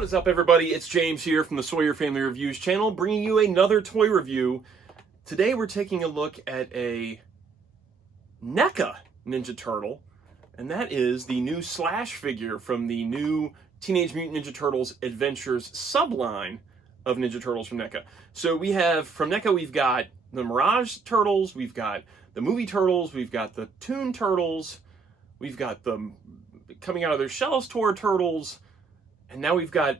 What is up, everybody? It's James here from the Sawyer Family Reviews channel, bringing you another toy review. Today we're taking a look at a Neca Ninja Turtle, and that is the new Slash figure from the new Teenage Mutant Ninja Turtles Adventures subline of Ninja Turtles from Neca. So we have, from Neca, we've got the Mirage Turtles, we've got the movie Turtles, we've got the Toon Turtles, we've got the coming out of their shells tour Turtles, and now we've got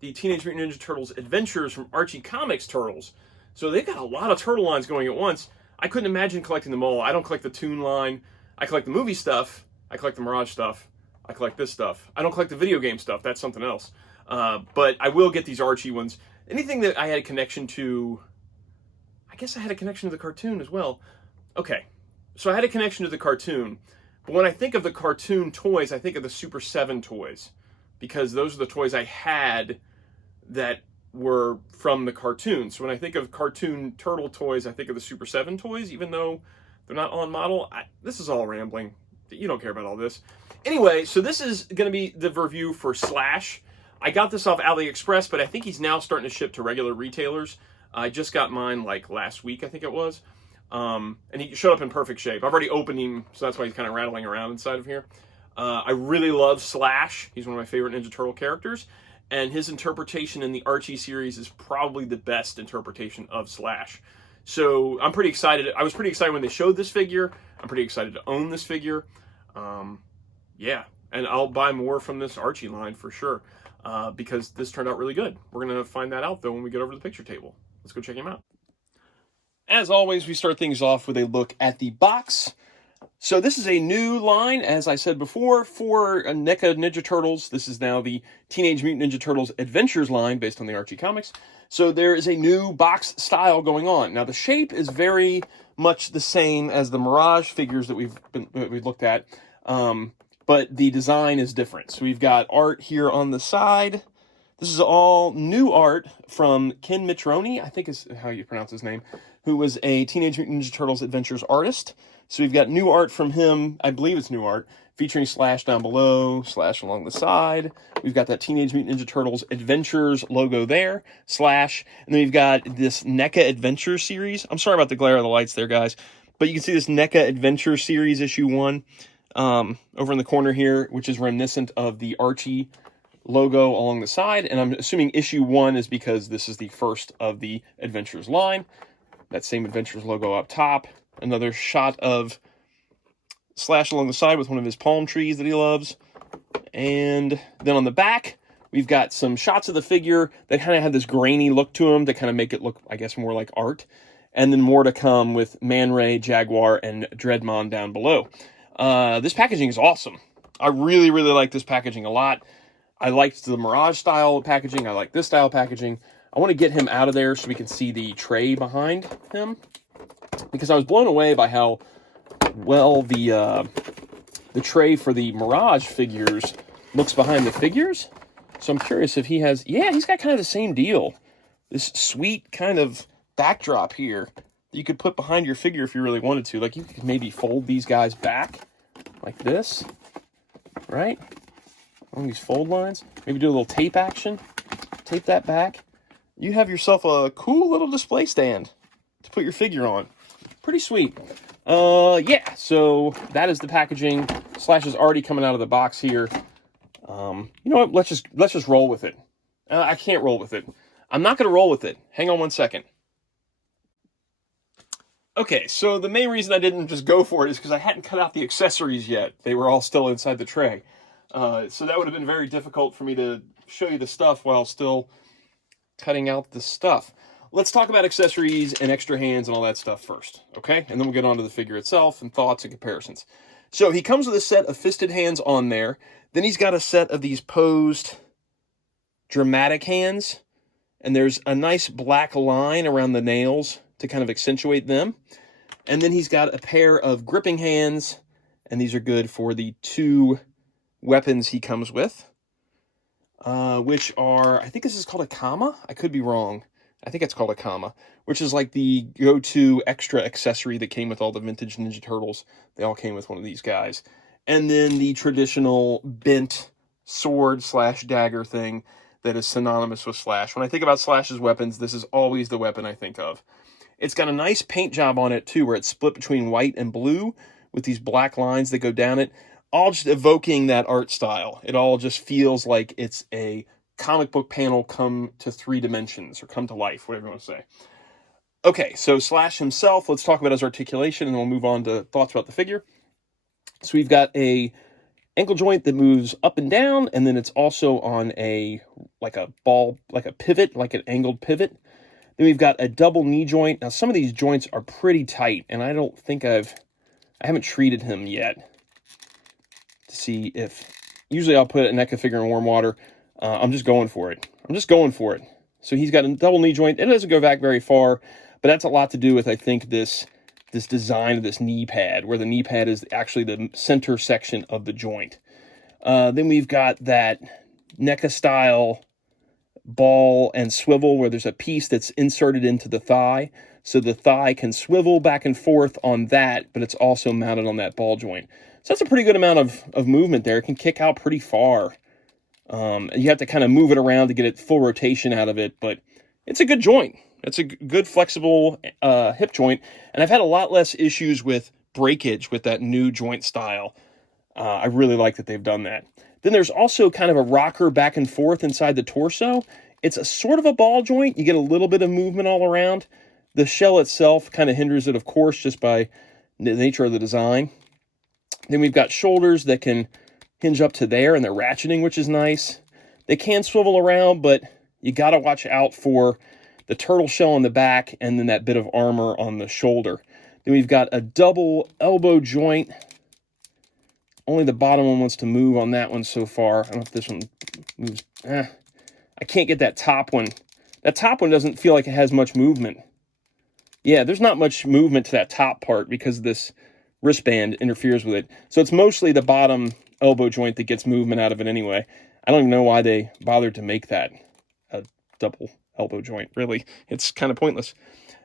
the Teenage Mutant Ninja Turtles Adventures from Archie Comics Turtles. So they've got a lot of turtle lines going at once. I couldn't imagine collecting them all. I don't collect the Toon line. I collect the movie stuff. I collect the Mirage stuff. I collect this stuff. I don't collect the video game stuff. That's something else. But I will get these Archie ones. Anything that I had a connection to... I guess I had a connection to the cartoon as well. Okay, so I had a connection to the cartoon. But when I think of the cartoon toys, I think of the Super 7 toys, because those are the toys I had that were from the cartoon. So when I think of cartoon turtle toys, I think of the Super 7 toys, even though they're not on model. This is all rambling. You don't care about all this. Anyway, so this is going to be the review for Slash. I got this off AliExpress, but I think he's now starting to ship to regular retailers. I just got mine like last week, I think it was. And he showed up in perfect shape. I've already opened him, so that's why he's kind of rattling around inside of here. I really love Slash. He's one of my favorite Ninja Turtle characters, and his interpretation in the Archie series is probably the best interpretation of Slash. So I'm pretty excited. I was pretty excited when they showed this figure. I'm pretty excited to own this figure. Yeah, and I'll buy more from this Archie line for sure, because this turned out really good. We're going to find that out, though, when we get over to the picture table. Let's go check him out. As always, we start things off with a look at the box. So this is a new line, as I said before, for Neca Ninja Turtles. This is now the Teenage Mutant Ninja Turtles Adventures line based on the Archie comics. So there is a new box style going on. Now the shape is very much the same as the Mirage figures that we've looked at, but the design is different. So we've got art here on the side. This is all new art from Ken Mitroni, I think is how you pronounce his name, who was a Teenage Mutant Ninja Turtles Adventures artist. So we've got new art from him, I believe it's new art, featuring Slash down below, Slash along the side. We've got that Teenage Mutant Ninja Turtles Adventures logo there, Slash. And then we've got this Neca Adventure series. I'm sorry about the glare of the lights there, guys. But you can see this Neca Adventure series issue 1 over in the corner here, which is reminiscent of the Archie logo along the side. And I'm assuming issue 1 is because this is the first of the Adventures line. That same Adventures logo up top. Another shot of Slash along the side with one of his palm trees that he loves. And then on the back, we've got some shots of the figure that kind of have this grainy look to them that kind of make it look, I guess, more like art. And then more to come with Man Ray, Jaguar, and Dreadmon down below. This packaging is awesome. I really, really like this packaging a lot. I liked the Mirage style packaging. I like this style packaging. I want to get him out of there so we can see the tray behind him, because I was blown away by how well the tray for the Mirage figures looks behind the figures. So I'm curious if he has... Yeah, he's got kind of the same deal. This sweet kind of backdrop here that you could put behind your figure if you really wanted to. Like, you could maybe fold these guys back like this, right? Along these fold lines. Maybe do a little tape action. Tape that back. You have yourself a cool little display stand to put your figure on. Pretty sweet. Yeah, so that is the packaging. Slash is already coming out of the box here. You know what? Let's just roll with it. I can't roll with it. I'm not going to roll with it. Hang on one second. Okay, so the main reason I didn't just go for it is because I hadn't cut out the accessories yet. They were all still inside the tray. So that would have been very difficult for me to show you the stuff while still cutting out the stuff. Let's talk about accessories and extra hands and all that stuff first, okay? And then we'll get on to the figure itself and thoughts and comparisons. So he comes with a set of fisted hands on there. Then he's got a set of these posed dramatic hands. And there's a nice black line around the nails to kind of accentuate them. And then he's got a pair of gripping hands. And these are good for the 2 weapons he comes with. Which are, I think this is called a Kama. I could be wrong. I think it's called a Kama, which is like the go-to extra accessory that came with all the vintage Ninja Turtles. They all came with one of these guys. And then the traditional bent sword slash dagger thing that is synonymous with Slash. When I think about Slash's weapons, this is always the weapon I think of. It's got a nice paint job on it, too, where it's split between white and blue with these black lines that go down it, all just evoking that art style. It all just feels like it's a comic book panel come to 3 dimensions, or come to life, whatever you want to say. Okay, so Slash himself, let's talk about his articulation, and we'll move on to thoughts about the figure. So we've got a ankle joint that moves up and down, and then it's also on a pivot, like an angled pivot. Then we've got a double knee joint. Now, some of these joints are pretty tight, and I don't think I haven't treated him yet to see if... Usually I'll put a NECA figure in warm water. I'm just going for it. So he's got a double knee joint. It doesn't go back very far, but that's a lot to do with, I think, this design of this knee pad, where the knee pad is actually the center section of the joint. Then we've got that NECA style ball and swivel, where there's a piece that's inserted into the thigh, so the thigh can swivel back and forth on that, but it's also mounted on that ball joint. So that's a pretty good amount of movement there. It can kick out pretty far. You have to kind of move it around to get it full rotation out of it, but it's a good joint. It's a good flexible hip joint, and I've had a lot less issues with breakage with that new joint style. I really like that they've done that. Then there's also kind of a rocker back and forth inside the torso. It's a sort of a ball joint. You get a little bit of movement all around. The shell itself kind of hinders it, of course, just by the nature of the design. Then we've got shoulders that can hinge up to there, and they're ratcheting, which is nice. They can swivel around, but you got to watch out for the turtle shell on the back and then that bit of armor on the shoulder. Then we've got a double elbow joint. Only the bottom one wants to move on that one so far. I don't know if this one moves. I can't get that top one. That top one doesn't feel like it has much movement. Yeah, there's not much movement to that top part because this wristband interferes with it. So it's mostly the bottom elbow joint that gets movement out of it anyway. I don't even know why they bothered to make that a double elbow joint, really. It's kind of pointless.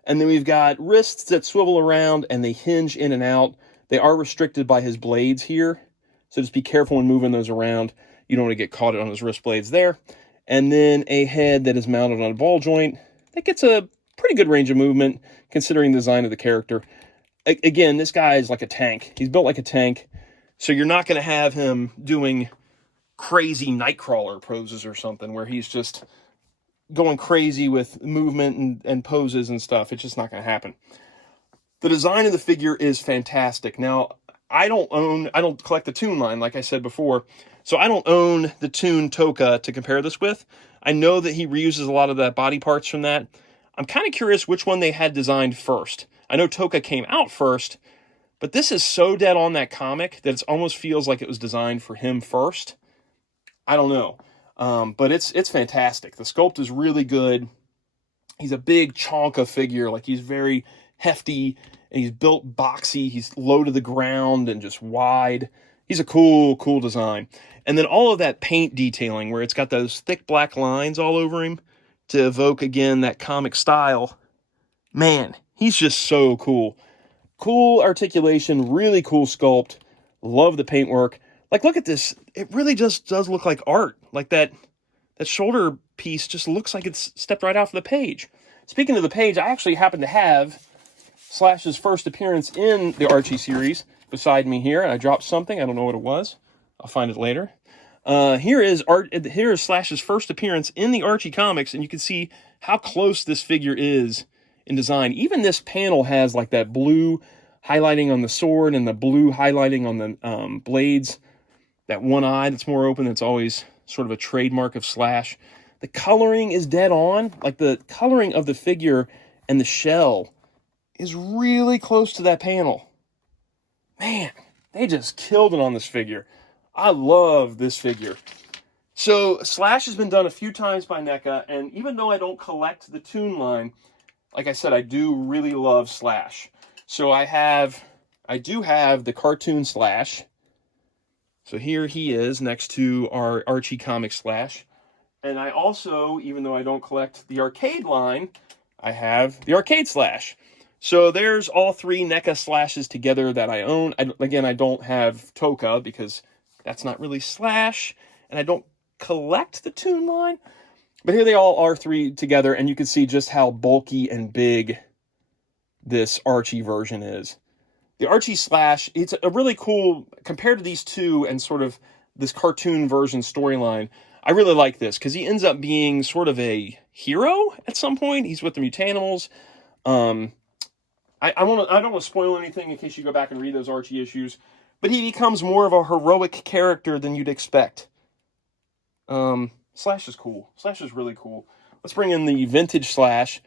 And then we've got wrists that swivel around and they hinge in and out. They are restricted by his blades here, so just be careful when moving those around. You don't want to get caught on his wrist blades there. And then a head that is mounted on a ball joint. That gets a pretty good range of movement, considering the design of the character. Again, this guy is like a tank. He's built like a tank, so you're not going to have him doing crazy Nightcrawler poses or something, where he's just going crazy with movement and poses and stuff. It's just not going to happen. The design of the figure is fantastic. Now, I don't collect the Toon line, like I said before, so I don't own the Toon Toca to compare this with. I know that he reuses a lot of the body parts from that. I'm kind of curious which one they had designed first. I know Toca came out first, but this is so dead on that comic that it almost feels like it was designed for him first. I don't know, but it's fantastic. The sculpt is really good. He's a big chonka figure, like he's very hefty, and he's built boxy. He's low to the ground and just wide. He's a cool design. And then all of that paint detailing, where it's got those thick black lines all over him to evoke, again, that comic style. Man, he's just so cool. Cool articulation, really cool sculpt. Love the paintwork. Like, look at this. It really just does look like art. Like that shoulder piece just looks like it's stepped right off the page. Speaking of the page, I actually happen to have Slash's first appearance in the Archie series beside me here. I dropped something. I don't know what it was. I'll find it later. Here is Slash's first appearance in the Archie comics, and you can see how close this figure is in design. Even this panel has like that blue highlighting on the sword and the blue highlighting on the blades. That one eye that's more open, that's always sort of a trademark of Slash. The coloring is dead on. Like, the coloring of the figure and the shell is really close to that panel. Man, they just killed it on this figure. I love this figure. So Slash has been done a few times by NECA, and even though I don't collect the Toon line, like I said, I do really love Slash. So I do have the cartoon Slash. So here he is next to our Archie comic Slash. And I also, even though I don't collect the arcade line, I have the arcade Slash. So there's all 3 NECA Slashes together that I own. Again, I don't have Toca because that's not really Slash, and I don't collect the Toon line. But here they all are three together, and you can see just how bulky and big this Archie version is. The Archie Slash, it's a really cool, compared to these two and sort of this cartoon version storyline, I really like this, because he ends up being sort of a hero at some point. He's with the Mutanimals. I don't want to spoil anything in case you go back and read those Archie issues, but he becomes more of a heroic character than you'd expect. Slash is cool. Slash is really cool. Let's bring in the vintage Slash.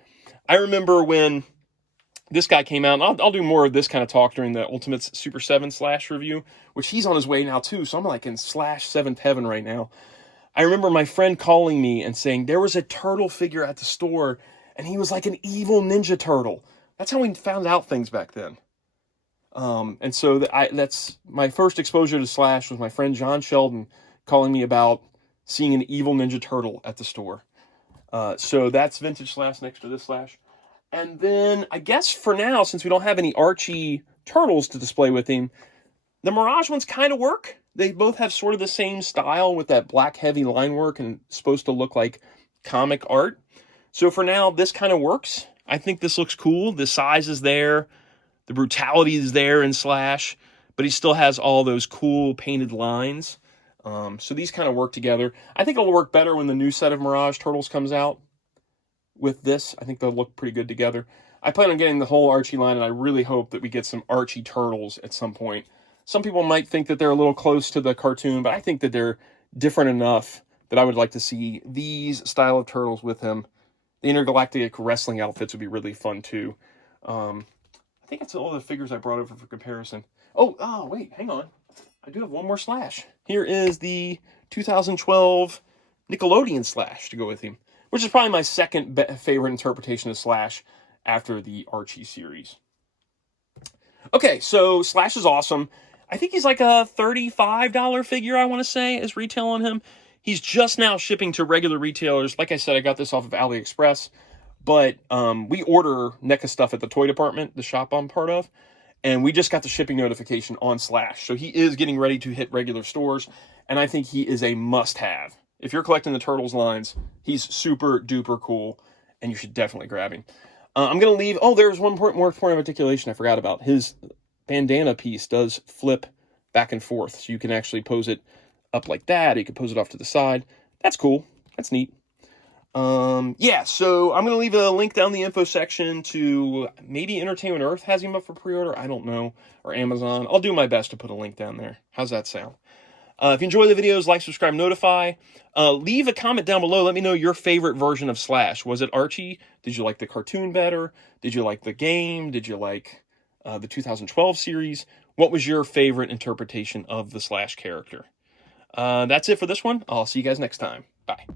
I remember when this guy came out, and I'll do more of this kind of talk during the Ultimates Super 7 Slash review, which he's on his way now too, so I'm like in Slash 7th heaven right now. I remember my friend calling me and saying there was a turtle figure at the store, and he was like an evil Ninja Turtle. That's how we found out things back then. And so that's my first exposure to Slash was my friend John Sheldon calling me about seeing an evil Ninja Turtle at the store. So that's vintage Slash next to this Slash. And then I guess for now, since we don't have any Archie turtles to display with him, the Mirage ones kind of work. They both have sort of the same style with that black heavy line work and supposed to look like comic art. So for now, this kind of works. I think this looks cool. The size is there. The brutality is there in Slash, but he still has all those cool painted lines. So these kind of work together. I think it'll work better when the new set of Mirage Turtles comes out with this. I think they'll look pretty good together. I plan on getting the whole Archie line, and I really hope that we get some Archie Turtles at some point. Some people might think that they're a little close to the cartoon, but I think that they're different enough that I would like to see these style of turtles with him. The intergalactic wrestling outfits would be really fun too. I think that's all the figures I brought over for comparison. Oh, wait, hang on. I do have one more Slash. Here is the 2012 Nickelodeon Slash to go with him, which is probably my second favorite interpretation of Slash after the Archie series. Okay, so Slash is awesome. I think he's like a $35 figure, I want to say, is retail on him. He's just now shipping to regular retailers. Like I said, I got this off of AliExpress, but we order NECA stuff at the toy department, the shop I'm part of, and we just got the shipping notification on Slash. So he is getting ready to hit regular stores, and I think he is a must-have. If you're collecting the Turtles lines, he's super duper cool, and you should definitely grab him. I'm going to leave... Oh, there's one more point of articulation I forgot about. His bandana piece does flip back and forth, so you can actually pose it up like that. You can pose it off to the side. That's cool. That's neat. Yeah, so I'm going to leave a link down in the info section to maybe Entertainment Earth has him up for pre-order. I don't know. Or Amazon. I'll do my best to put a link down there. How's that sound? If you enjoy the videos, like, subscribe, notify. Leave a comment down below. Let me know your favorite version of Slash. Was it Archie? Did you like the cartoon better? Did you like the game? Did you like the 2012 series? What was your favorite interpretation of the Slash character? That's it for this one. I'll see you guys next time. Bye.